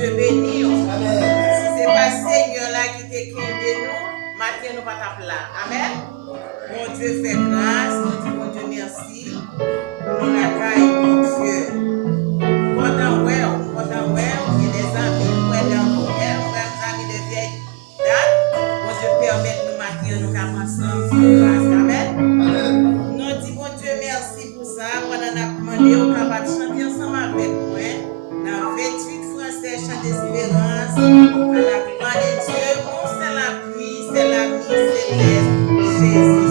Dieu béni. Si ce n'est pas Seigneur là qui t'écrit de nous, matin nous pas ta là. Amen. Mon Dieu fait grâce, mon Dieu merci. Nous la caille, mon Dieu. Pendant ouais, il y a des amis, frères amis de vieille date. Mon Dieu permet nous matin nous capables ensemble. Grâce. Amen. Nous disons, mon Dieu merci pour ça. Pendant nous demandé au capable de chanter ensemble avec moi. Dans 28 français, chant d'espérance. À la gloire de Dieu, bon, c'est la pluie, c'est la vie céleste. Jésus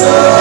seul.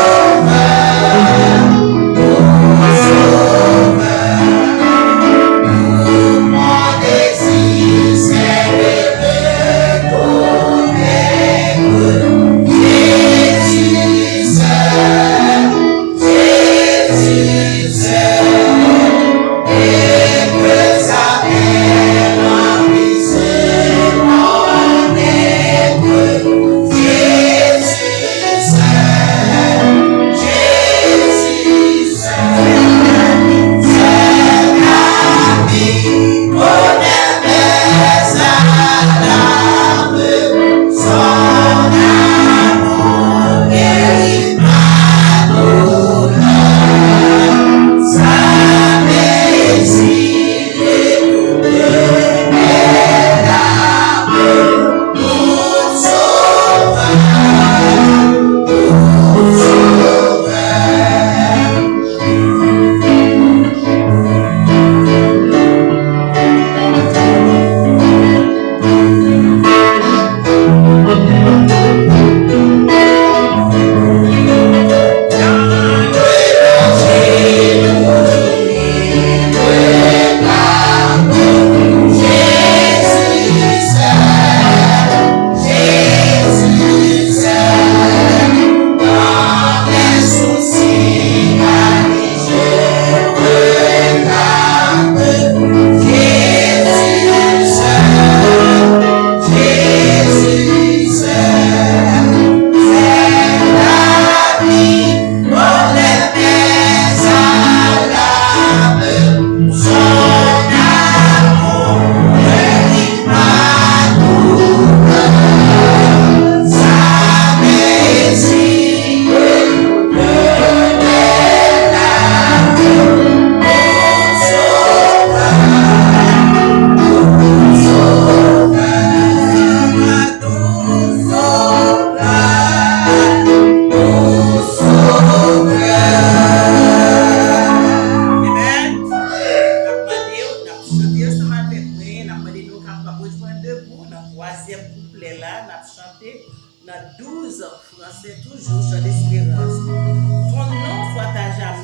Amen.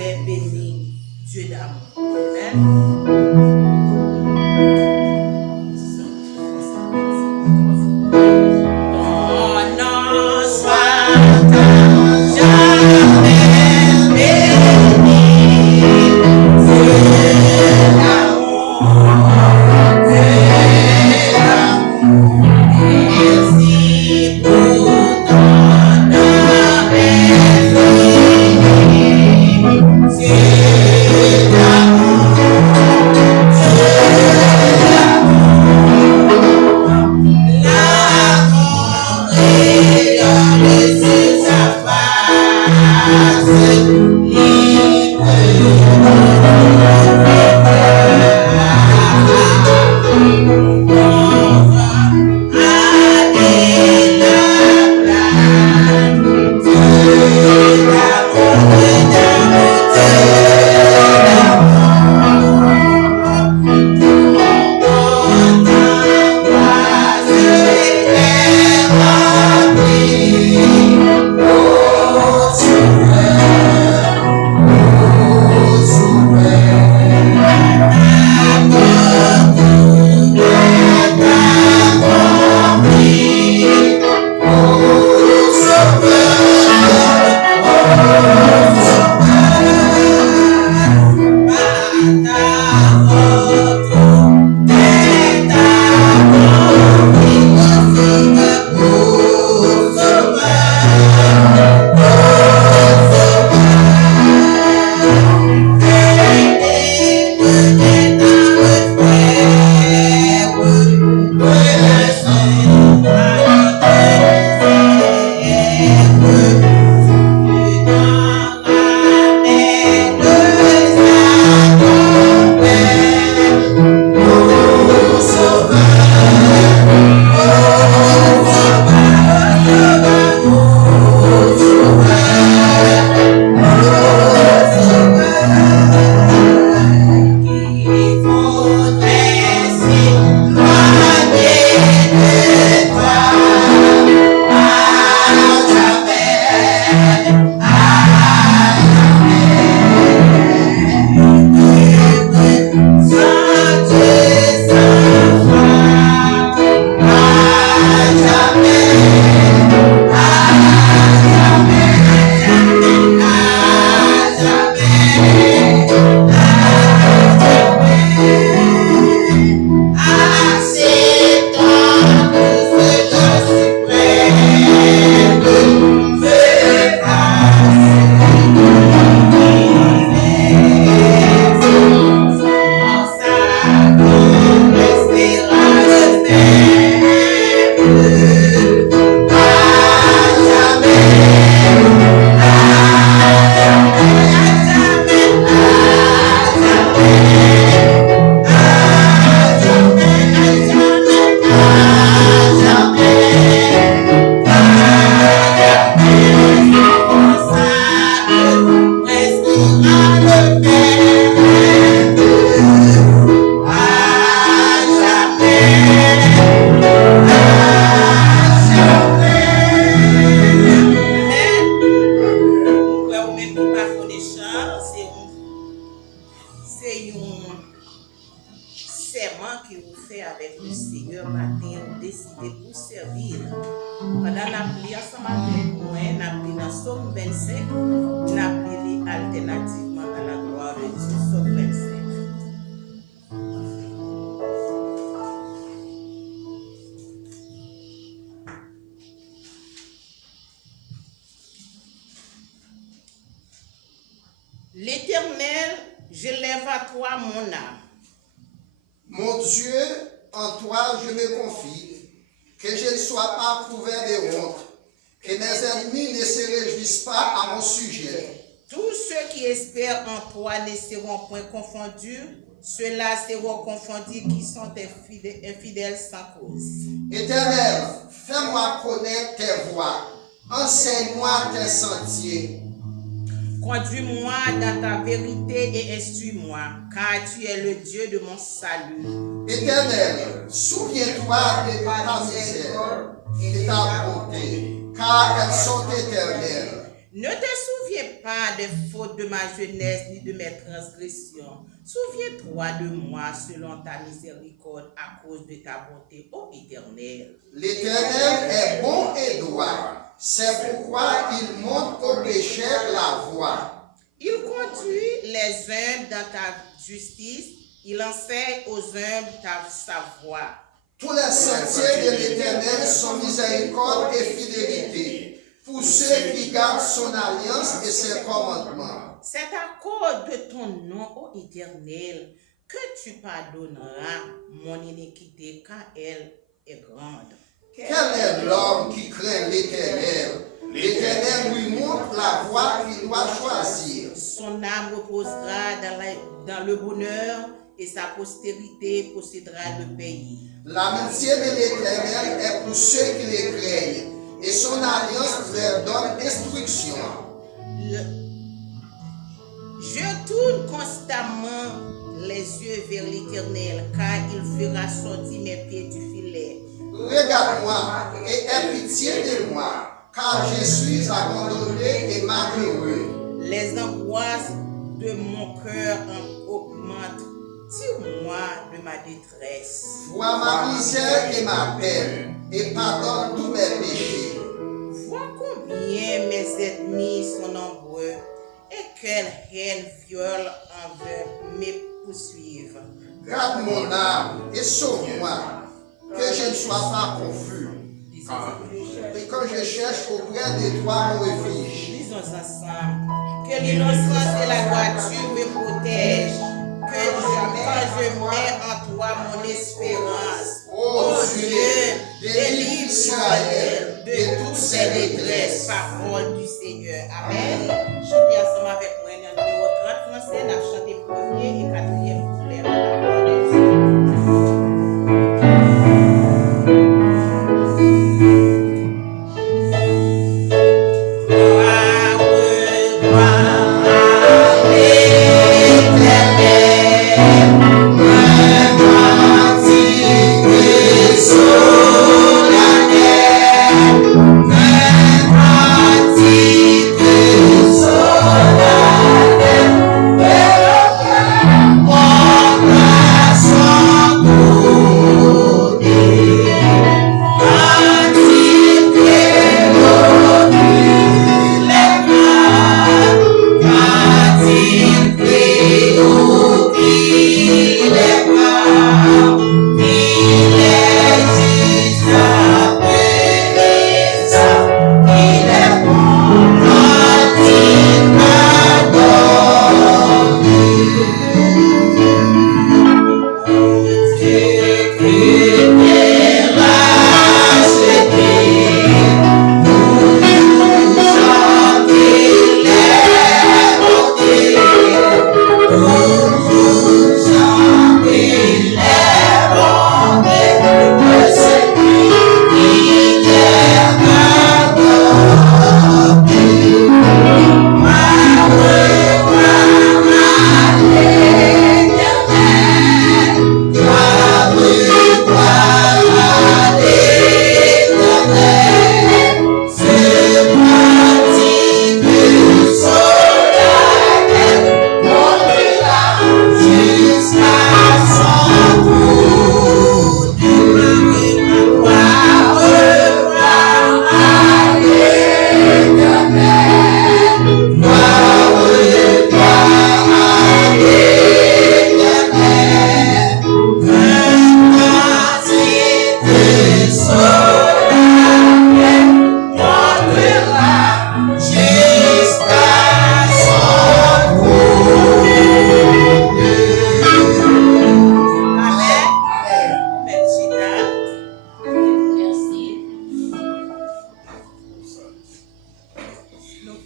Psaume 25, n'a appelé alternativement à la gloire de Dieu. Psaume 25. L'Éternel, je lève à toi mon âme. Mon Dieu, en toi je me confie, que je ne sois pas couvert de honte, que mes ennemis ne se réjouissent pas à mon sujet. Tous ceux qui espèrent en toi ne seront point confondus, ceux-là seront confondus qui sont infidèles sans cause. Éternel, fais-moi connaître tes voies, enseigne-moi tes sentiers. Conduis-moi dans ta vérité et instruis-moi, car tu es le Dieu de mon salut. Éternel, souviens-toi de ta misère et de ta bonté, car elles sont éternelles. Ne te souviens pas des fautes de ma jeunesse ni de mes transgressions. Souviens-toi de moi selon ta miséricorde à cause de ta bonté, ô Éternel. L'Éternel est bon et droit, c'est pourquoi il montre aux pécheurs la voie. Il conduit les humbles dans ta justice, il enseigne aux humbles sa voie. Tous les sentiers de l'Éternel sont miséricorde et fidélité pour ceux qui gardent son alliance et ses commandements. C'est à cause de ton nom, ô Éternel, que tu pardonneras mon iniquité car elle est grande. Quel est l'homme qui craint l'Éternel? L'Éternel lui montre la voie qu'il doit choisir. Son âme reposera dans le bonheur et sa postérité possédera le pays. L'amitié de l'Éternel est pour ceux qui les craignent et son alliance leur donne instruction. Je tourne constamment les yeux vers l'Éternel, car il fera sortir mes pieds du filet. Regarde-moi et aie pitié de moi, car je suis abandonné et malheureux. Les angoisses de mon cœur augmentent. Tire-moi de ma détresse. Vois ma misère et ma peine, et pardonne tous mes péchés. Vois combien mes ennemis sont nombreux, et quelle haine viole envers me poursuivre. Garde mon âme et sauve-moi, que je ne sois pas confus. Et quand je cherche auprès de toi mon refuge. Lisons ensemble. Que l'innocence et la droiture me protègent. Quand je mets en toi mon espérance. Ô Dieu, délivre Israël de toutes ses détresses. Parole du Seigneur. Amen. Chantez ensemble avec moi dans le numéro 30 français. Nous avons chanté premier et quatrième couplet. La parole de Dieu. So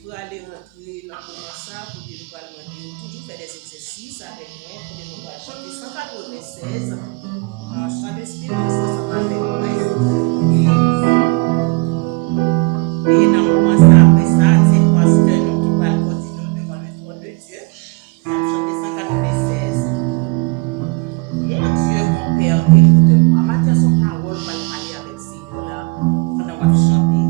pour aller rentrer dans le ça, pour que nous allons toujours faire des exercices avec moi, pour que nous allons chanter 196, chant d'espérance ensemble avec moi. Et dans le moment ça, après ça, c'est le pasteur nous qui va continuer devant le trône de Dieu. On va chanter 196. Mon Dieu, mon Père, écoute-moi. Maintenant, son parole va parler avec Seigneur là, pendant qu'on va chanter.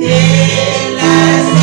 Yes.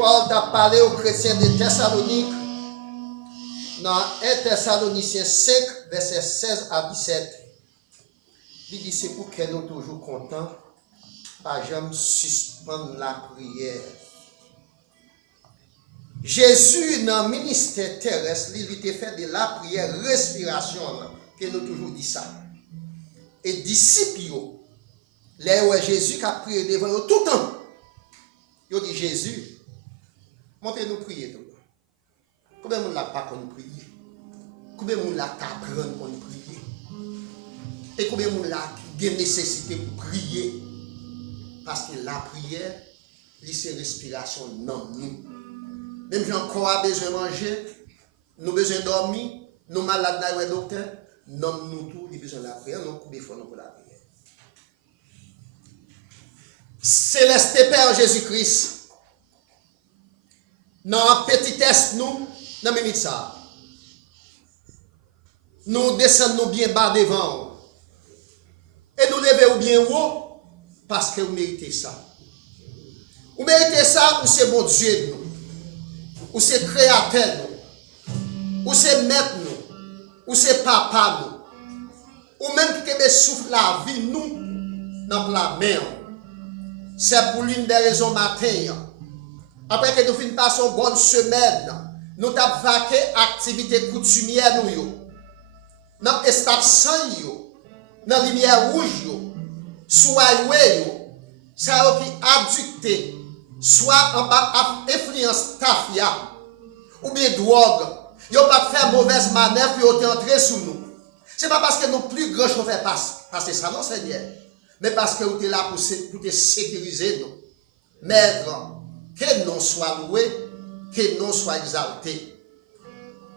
Paul t'a parlé aux chrétiens de Thessalonique, dans 1 Thessaloniciens 5, versets 16 à 17, il dit c'est pour qu'elle nous toujours contents, pas jamais suspendre la prière. Jésus, dans le ministère terrestre, il était fait de la prière, respiration, que nous toujours dit ça. Et disciples, là où Jésus qui a prié devant eux tout le temps, il dit Jésus, montrez-nous prier tout le temps. Combien de monde n'a pas qu'on prie? Combien de monde n'a pas apprendre qu'on prie? Et combien de monde n'a pas nécessité pour prier? Parce que la prière, c'est respiration dans nous. Même si encore a besoin de manger, nous besoin de dormir, nous malades dans le docteur, nous tous, nous besoin de la prière, nous combien de fois nous pour la prière. Céleste Père Jésus-Christ, dans petitesse nous, dans minute ça, nous descendons bien bas devant et nous levons bien haut parce que vous méritez ça. Vous méritez ça ou c'est bon Dieu nous, ou c'est créateur nous, ou c'est maître nous, ou c'est papa nous, ou même qui souffle la vie nous dans la mer. C'est pour l'une des raisons matin. Après que nous finissons par une bonne semaine, nous avons vaqué activité coutumière nous. Dans l'espace sang, dans la lumière rouge, soit ça qui adducté, soit en bas influence tafia, ou bien drogue. Ils n'ont pas fait mauvaise manœuvre pour entrer sous nous. Ce n'est pas parce que nous plus grands chauffeurs passent, parce que ça non Seigneur, mais parce que vous êtes là pour te sécuriser nous. Maître, que nous soit loué, que nous soit exalté.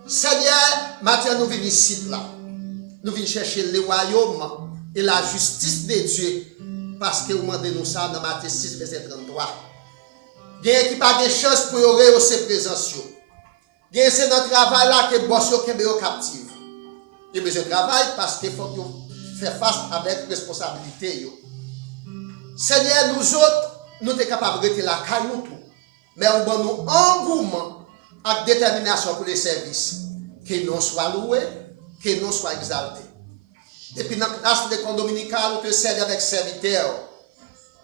Seigneur, maintenant nous venons ici là. Nous venons chercher le royaume et la justice de Dieu. Parce que vous demandez nous ça dans Matthieu 6, verset 33. Il y a qui pas de chance pour rehausser présence. Il y a c'est notre travail là que boss yo kembe captive. Il y a besoin de travail parce qu'il faut faire face avec responsabilité. Seigneur, nous autres, nous sommes capables de rester la caille nous tout. Mais on a nous engouement avec détermination pour les services. Que nous soient loués, que nous soient exaltés. Depuis dans la classe de condominical, nous te servons avec serviteurs.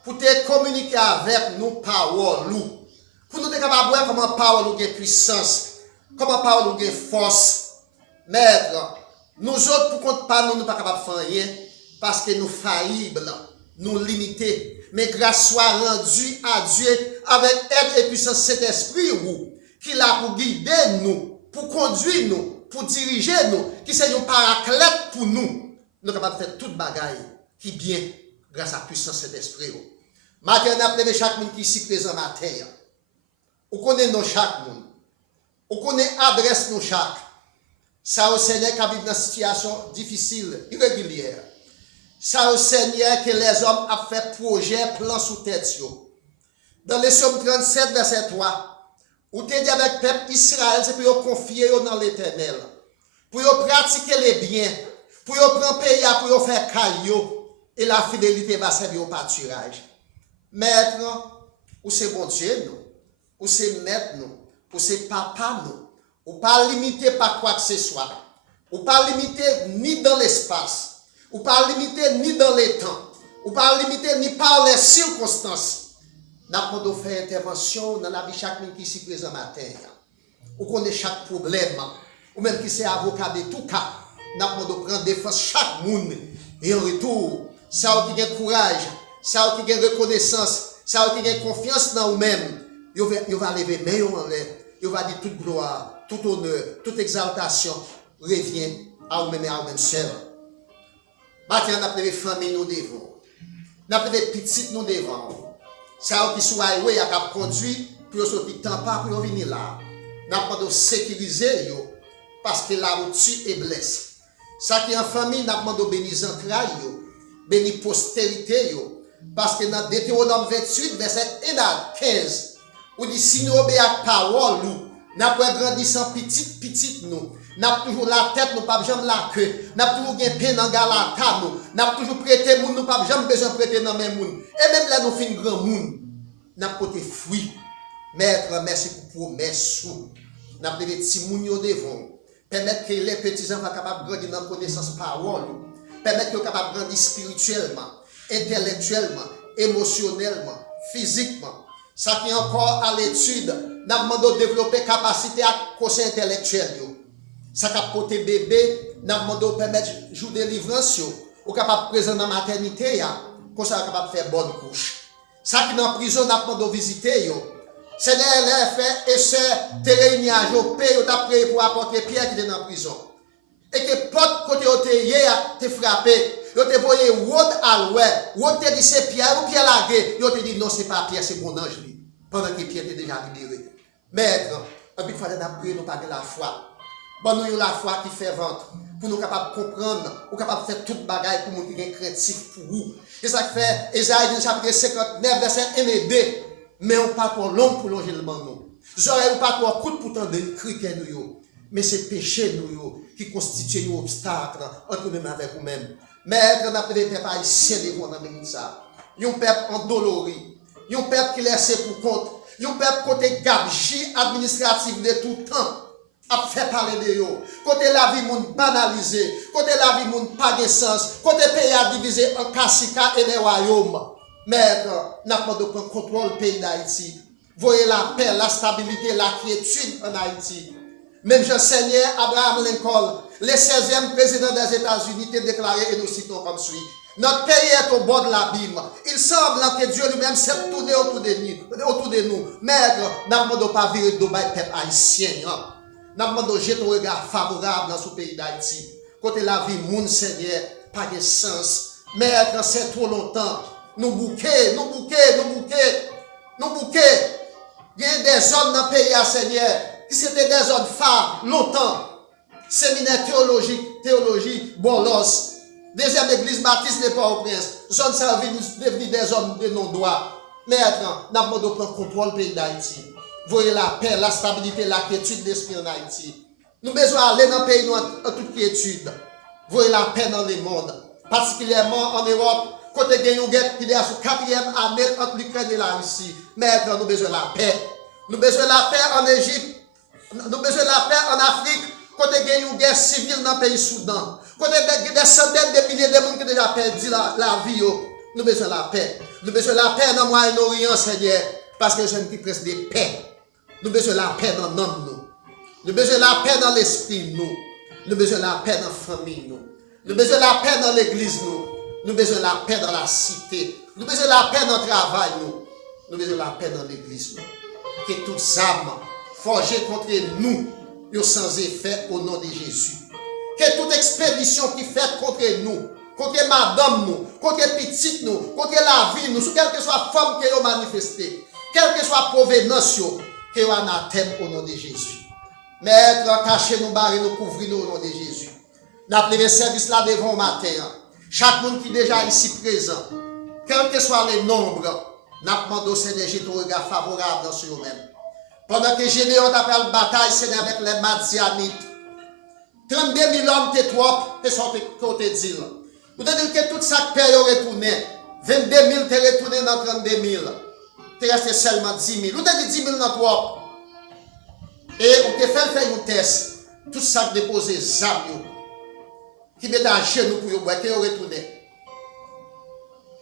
Pour te communiquer avec nous parole. Pour nous être capables de voir comment parole a puissance. Comment parole a force. Maître, nous autres, pour compte pas, nous ne sommes pas capables de faire rien. Parce que nous faillibles, nous limités. Mais grâce soit rendue à Dieu avec aide et puissance cet esprit qui l'a pour guider nous, pour conduire nous, pour diriger nous, qui c'est un paraclète pour nous. Nous sommes capables de faire toute bagaille qui bien grâce à la puissance cet esprit. Matin, on a appelé chaque monde qui est ici présent matin. On connaît nos chaque monde. On connaît l'adresse de chaque. Ça au Seigneur qui vit dans une situation difficile, irrégulière. Ça au Seigneur que les hommes ont fait projet, plan sous tête. Dans les Psaumes 37, verset 3, où tu dit avec le peuple Israël, c'est pour confier dans l'Éternel. Pour pratiquer les biens. Pour prendre pays, pour faire caillou. Et la fidélité va servir au pâturage. Maître, ou c'est bon Dieu, nous. Ou c'est maître, nous. Ou c'est papa, nous. Ou pas limité par quoi que ce soit. Ou pas limité ni dans l'espace. Ou pas limité ni dans les temps. Ou pas limité ni par les circonstances. Nous avons fait intervention dans la vie de chaque monde qui est ici présent matin. Ou connaît chaque problème. Ou même qui c'est avocat de tout cas. Nous avons prendre défense chaque monde. Et en retour, ça qui a courage, ça qui a reconnaissance, ça qui a confiance dans vous-même. Il va lever main en l'air. Il va dire toute gloire, tout honneur, toute exaltation revient à vous-même et à vous-même seul. Maintenant, on a appelé les familles nous devant. On a appelé les petites nous devant. Ça qui soit oui, il a conduit pour sortir temps pas pour venir là. On a demandé de sécuriser parce que la route est blessée. Ça qui est en famille, on a demandé de bénir entrailles, bénir postérité parce que dans Deutéronome 28 verset 1 à 15 on dit si nous obéissons à la parole, nous avons grandi sans petite nous. Nous avons toujours la tête, nous n'avons pas jamais la queue. Nous avons toujours bien peine dans galata, nous avons toujours prêté moun, nous n'avons jamais besoin de prêter dans même monde. Et même là, nous faisons grand monde. Nous avons côté fruit. Maître, merci pour promesse. Nous avons des petits mounions devant. Permettre que les petits enfants soient capables de grandir dans la connaissance parole. Permettre qu'ils soient capables de grandir spirituellement, intellectuellement, émotionnellement, physiquement. Ça qui est encore à l'étude, nous avons demandé de développer capacité à conseil intellectuel. Ça qui a porté bébé, nous avons demandé de permettre de jouer des délivrance. Ou capable de présenter dans la maternité, comme ça capable de faire bonne couche. Ça qui est en prison, nous avons demandé de visiter. C'est les frères et sœurs te réunis à Jopé, ils ont prié pour apporter Pierre qui est en prison. Et que porte côté te frappé, ils te voyé road à l'ouest, road te dit c'est Pierre ou Pierre lagué, ils te dit non c'est pas Pierre, c'est mon ange lui. Pendant que Pierre était déjà libéré. Maître, un peu de fois nous prions, nous pas de la foi. Bon nous la foi qui fait ventre, pour nous capables de comprendre, ou capables de faire toute bagaille pour nous qui est créatif pour vous. Et ça fait Esaïe chapitre 59 verset 1 et 2. Mais on pas trop long pour longer le nous. J'aurais pas trop court pour tendre le cri que nous. Mais c'est péché nous qui constitue un obstacle entre nous-mêmes avec nous-mêmes. Maître, on a pris des peuples haïtiens devant dans ça. Un peuple endolori. Un peuple qui laisse pour compte. Un peuple côté gabegie administratif de tout temps. A fait parler de yo. Côté la vie moun banalisé. Côté la vie moun pas de sens. Côté pays a divisé en cacica et les royaumes. Maître, nous avons de prendre contrôle du pays d'Haïti. Voyez la paix, la stabilité, la quiétude en Haïti. Même Jean-Seigneur Abraham Lincoln, le 16e président des États-Unis, a déclaré, et nous citons comme suit. Notre pays est au bord de l'abîme. Il semble que Dieu lui-même s'est tourné autour de nous. Maître, nous n'avons pas viré de peuple haïtien. Nous avons jeté un regard favorable dans ce pays d'Haïti. Côté la vie, mon Seigneur, pas de sens. Maître, c'est trop longtemps. Nous bouquons. Il y a des zones dans le pays, Seigneur, qui c'était des zones phares, longtemps. Séminaire théologie, Bolos. Deuxième église baptiste de Port-au-Prince. Zone ça devenue des zones de non-droit. Maître, nous avons de prendre contrôle du pays d'Haïti. Voyez la paix, la stabilité, la quiétude d'esprit en Haïti. Nous avons besoin d'aller dans le pays en toute quiétude. Voyez la paix dans le monde, particulièrement en Europe. Côté de une guerre qui est à la 4e année entre l'Ukraine et la Russie. Maître, nous avons besoin de la paix. Nous avons besoin de la paix en Égypte. Nous avons besoin de la paix en Afrique. Côté de une guerre civile dans le pays Soudan. Côté des centaines de milliers de gens qui ont déjà perdu la vie. Nous avons besoin de la paix. Nous avons besoin de la paix dans le Moyen-Orient, Seigneur. Parce que je ne suis presque de paix. Nous avons besoin de la paix dans l'homme. Nous avons besoin de la paix dans l'esprit. Nous avons besoin de la paix dans la famille. Nous avons besoin de la paix dans l'église. Nous avons besoin de la paix dans la cité. Nous avons besoin de la paix dans le travail. Nous avons besoin de la paix dans l'église. Que toutes âmes forgées contre nous soient sans effet au nom de Jésus. Que toute expédition qui fait contre nous, contre madame nous, contre petite nous, contre la vie nous, quelle que soit la forme que nous manifestée, quelle que soit la provenance, que nous anathème au nom de Jésus. Maître, cachez-nous, barrez-nous, couvrez-nous au nom de Jésus. Nous avons le service là devant matin. Chaque monde qui est déjà ici présent, quel que soit le nombre, nous demandons au Seigneur de jeter un regard favorable sur nous-mêmes. Pendant que Généon appelle la bataille, c'est avec les Madianites. 32 000 hommes étaient trop, et sont côté d'île. Vous devez dire que tout ça paye retourné. 22 000 étaient retournés dans 32 000. Il resté seulement 10 000. Vous devez dire 10 000 dans trop. Et on te fait un test. Tout ça déposé, Zabio. Qui met à genoux pour vous, qui ont retourné.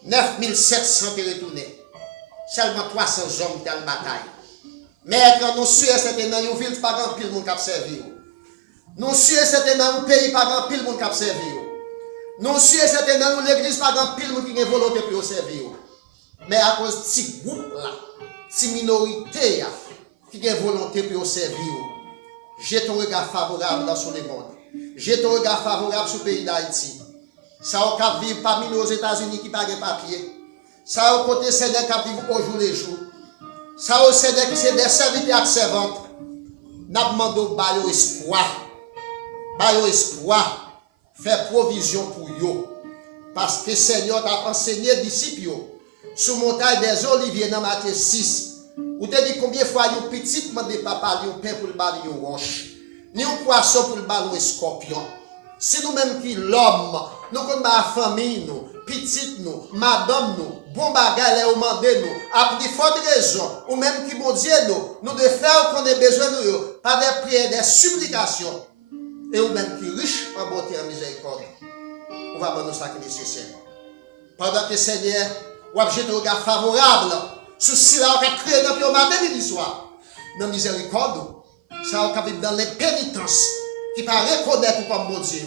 9 700 qui retourné. Seulement 300 hommes dans la bataille. Mais quand nous sommes c'était dans une ville, pas grand pile monde qui a servi. Nous sommes c'était dans un pays, pas grand pile monde qui a servi. Nous sommes c'était dans l'église, pas grand pile monde qui a volonté pour servir. Mais à cause de ce groupe là, cette minorité qui a volonté pour servir, j'ai ton regard favorable dans ce monde. J'ai ton regard favorable sur le pays d'Haïti. Ça va vivre parmi nous aux États-Unis qui n'ont pas de papier. Ça va côté c'est des qui vivent au jour le jour. Ça va c'est des serviteurs et servantes. Nous demandons de espoir. Espoir. Faire provision pour eux. Parce que le Seigneur t'a enseigné disciples. Sous montagne des Oliviers dans Matthieu 6. Vous te dit combien de fois un petit demande papa un pain pour le bal une roche. Ni un poisson pour le bal un scorpion. Si nous-mêmes qui l'homme, nous connaissons la famille, nous petite nous, madame nous, bon bagage les mandé nous, à plus forte raison, ou même qui bon Dieu nous de faire qu'on ait besoin de nous, par des prières, des supplications, et ou même qui riche en bonté et en miséricorde, on va nous ça qui est nécessaire. Pendant que le Seigneur, ou a jeté un regard favorable, sur ce là, on a créé dans le matin et le soir, dans la miséricorde, ça on vivre dans l'impénitence, qui va reconnaître comme mon Dieu.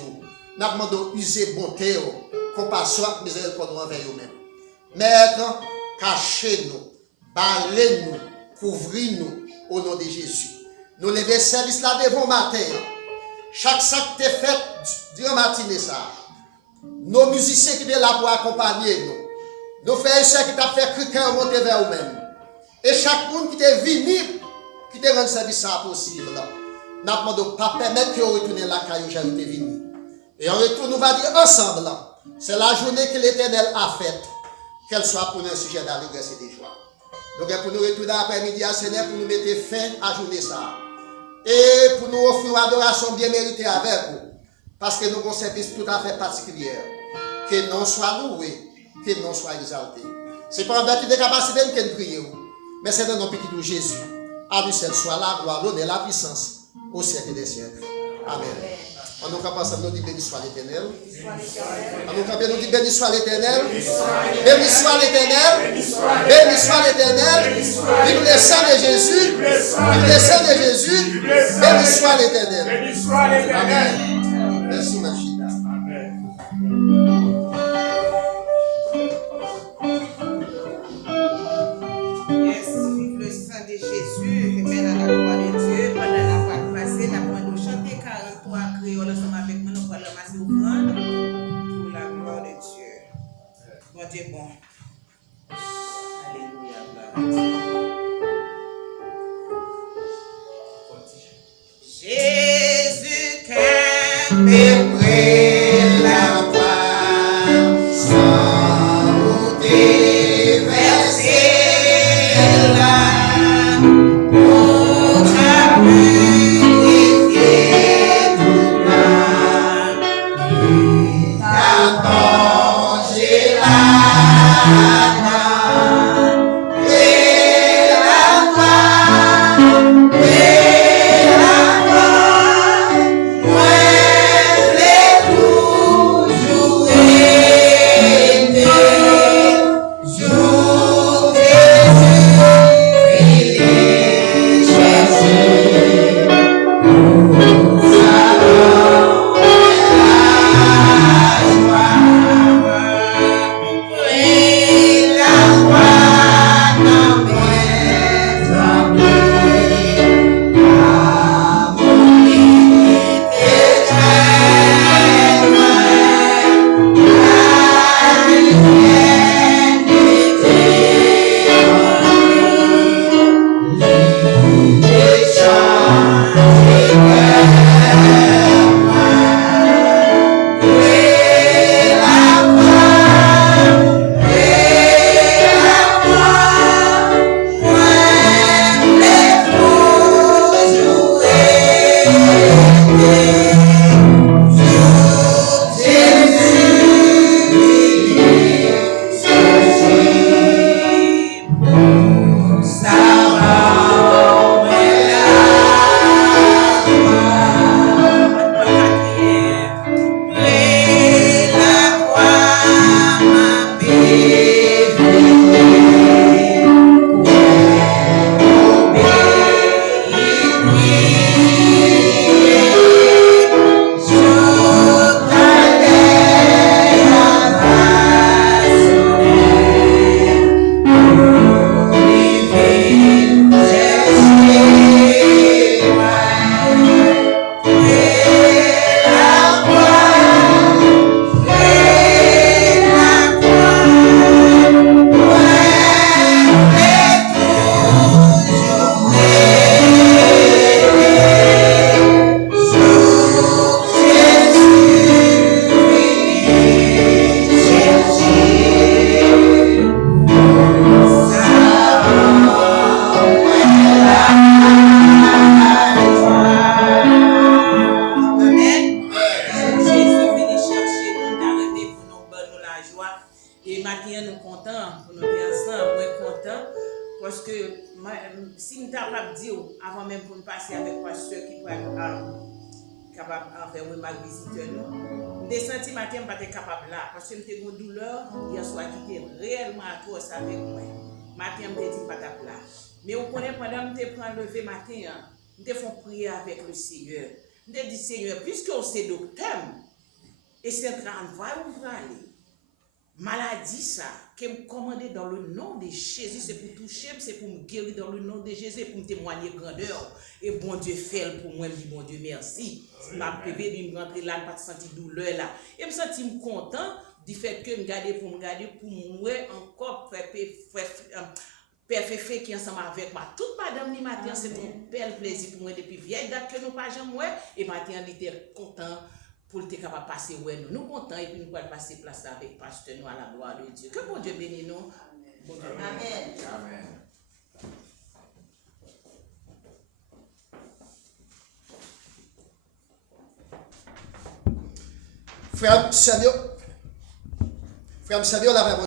Nous demandons user bonté, compassion et miséricorde envers nous-mêmes. Maître, cachez-nous, barrez-nous, couvrez-nous au nom de Jésus. Nous levons service là devant matin. Chaque sac qui est fait durant la matinée, ça. Nos musiciens qui sont là pour accompagner nous. Nos frères et sœurs qui ont fait crier monter vers nous-mêmes. Et chaque monde qui est venu, qui te rend service ça possible. Nous demandons pas permettre que vous retournez la caille où j'ai été venu. Et en retour, nous allons dire ensemble, c'est la journée que l'Éternel a faite, qu'elle soit pour nous un sujet d'allégresse et de joie. Donc, pour nous retourner après-midi à Seigneur, pour nous mettre fin à la journée ça. Et pour nous offrir une adoration bien méritée avec vous. Parce que nous avons un service tout à fait particulier. Que non soit loué, que non soit exalté. Ce n'est pas en vertu de capacité que nous prions, mais c'est dans notre petit de Jésus. À lui seul soit la gloire, l'honneur et la puissance au siècle des siècles. Amen. On nous campe ensemble, nous dit béni soit l'Éternel. On nous campe, nous dit béni soit l'Éternel. Béni soit l'Éternel. Béni soit l'Éternel. Vive le sang de Jésus. Vive le sang de Jésus. Béni soit l'Éternel. Amen. Merci, ma fille. Yes, vive le sang de Jésus. Amen à la gloire de Dieu. Pendant la Pâque passée, nous avons chanté 43 créoles ensemble avec nous. Nous allons ramasser offrande pour la gloire de Dieu. Bon Dieu bon. Alléluia. Gloire à Dieu. Jésus qu'aime près la voix, sans déverser là, pour purifier tout l'âme, t'attends-j'ai là. Praise Et maintenant, nous contents pour nous être ensemble, nous contents parce que si nous sommes capables de dire, avant même pour nous passer avec le pasteur qui pourrait être capable de faire une remarque visiteur, nous avons senti matin, je ne pas capable là parce que nous avons une douleur hier soir qui était réellement atroce avec moi. Matin, je me dit pas capable là. Mais vous connaissez, pendant que je prends le lever matin, nous devons prier avec le Seigneur. Nous devons dire, Seigneur, puisque on est docteur, et c'est un travail où vous allez. Maladie, ça, que me commander dans le nom de Jésus, c'est pour toucher, c'est pour me guérir dans le nom de Jésus, pour me témoigner grandeur. Et bon Dieu fait pour moi, je dis bon Dieu merci. Ma bébé, il me rentrer là, pas de sentir douleur là. Et me sentir content du fait que me garder pour moi encore faire qui ensemble avec moi. Toute madame ni matin, c'est un bel plaisir pour moi depuis vieille date que nous pas jamais et matin on était content pour être capable de passer où nous. Nous contents et puis nous allons passer place avec pasteur nous à la gloire de Dieu. Que bon Dieu bénisse nous. Bon Dieu. Amen. Amen. Frère Samuel, la